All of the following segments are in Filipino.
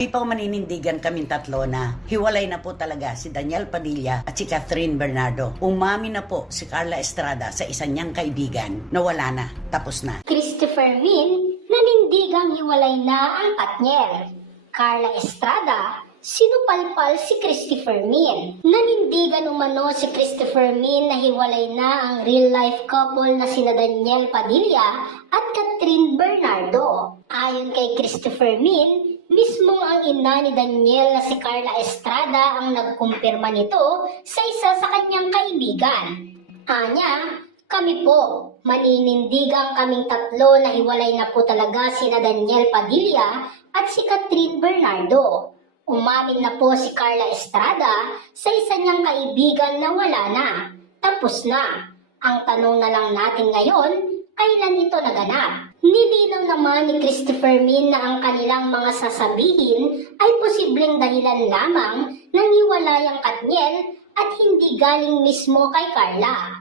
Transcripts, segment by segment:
Di pa maninindigan kaming tatlo na hiwalay na po talaga si Daniel Padilla at si Catherine Bernardo. Umami na po si Carla Estrada sa isa niyang kaibigan na wala na, tapos na. Christopher Min, nanindigang hiwalay na ang Katniel. Carla Estrada, sinupalpal si Christopher Min. Nanindigan umano si Christopher Min na hiwalay na ang real-life couple na sina Daniel Padilla at Catherine Bernardo. Ayon kay Christopher Min, mismong ang ina ni Daniel na si Carla Estrada ang nagkumpirma nito sa isa sa kanyang kaibigan. Anya, kami po, maninindigang kaming tatlo na hiwalay na po talaga sina Daniel Padilla at si Catherine Bernardo. Umamin na po si Carla Estrada sa isa niyang kaibigan na wala na. Tapos na. Ang tanong na lang natin ngayon, kailan ito naganap? Nilinaw naman ni Christopher Min na ang kanilang mga sasabihin ay posibleng dahilan lamang ng hiwalayang Katniel at hindi galing mismo kay Carla.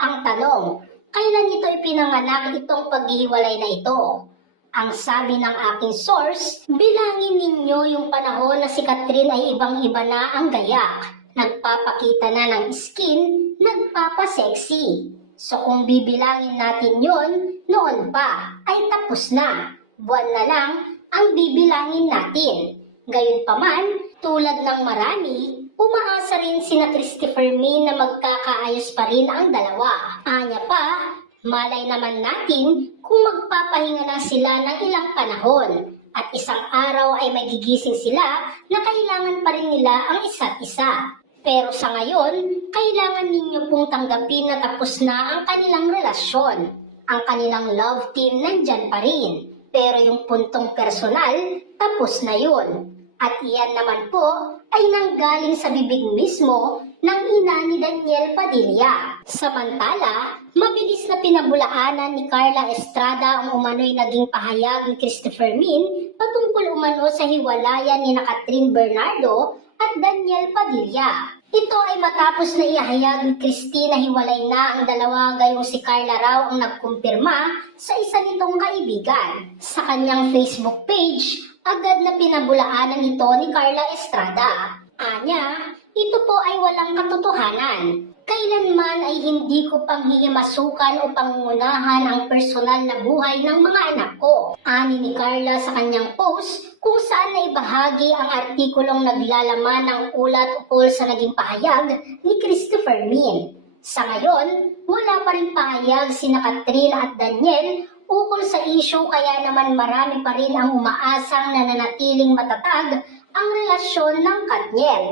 Ang tanong, kailan ito ipinanganak itong paghihiwalay na ito? Ang sabi ng aking source, bilangin ninyo yung panahon na si Catherine ay ibang-iba na ang gayak. Nagpapakita na ng skin, nagpapasexy. So kung bibilangin natin yon, noon pa ay tapos na. Buwan na lang ang bibilangin natin. Gayunpaman, tulad ng marami, umaasa rin sina Christopher Min na magkakaayos pa rin ang dalawa. Anya pa, malay naman natin kung magpapahinga na sila ng ilang panahon at isang araw ay magigising sila na kailangan pa rin nila ang isa't isa. Pero sa ngayon, kailangan ninyo pong tanggapin na tapos na ang kanilang relasyon. Ang kanilang love team nandyan pa rin. Pero yung puntong personal, tapos na yun. At iyan naman po ay nanggaling sa bibig mismo ng ina ni Daniel Padilla. Samantala, mabilis na pinabulaanan ni Carla Estrada ang umano'y naging pahayag ni Christopher Min patungkol umano sa hiwalayan ni Catherine Bernardo at Daniel Padilla. Ito ay matapos na ihayag ni Christine na hiwalay na ang dalawa gayong si Carla raw ang nagkumpirma sa isa nitong kaibigan. Sa kanyang Facebook page, agad na pinabulaanan ito ni Carla Estrada. Anya, ito po ay walang katotohanan. Kailanman ay hindi ko panghihimasukan o pangungunahan ang personal na buhay ng mga anak ko. Ani ni Carla sa kanyang post kung saan naibahagi ang artikulong naglalaman ng ulat ukol sa naging pahayag ni Christopher Min. Sa ngayon, wala pa rin pahayag sina Catherine at Daniel ukol sa issue kaya naman marami pa rin ang umaasang na nanatiling matatag ang relasyon ng Katniel.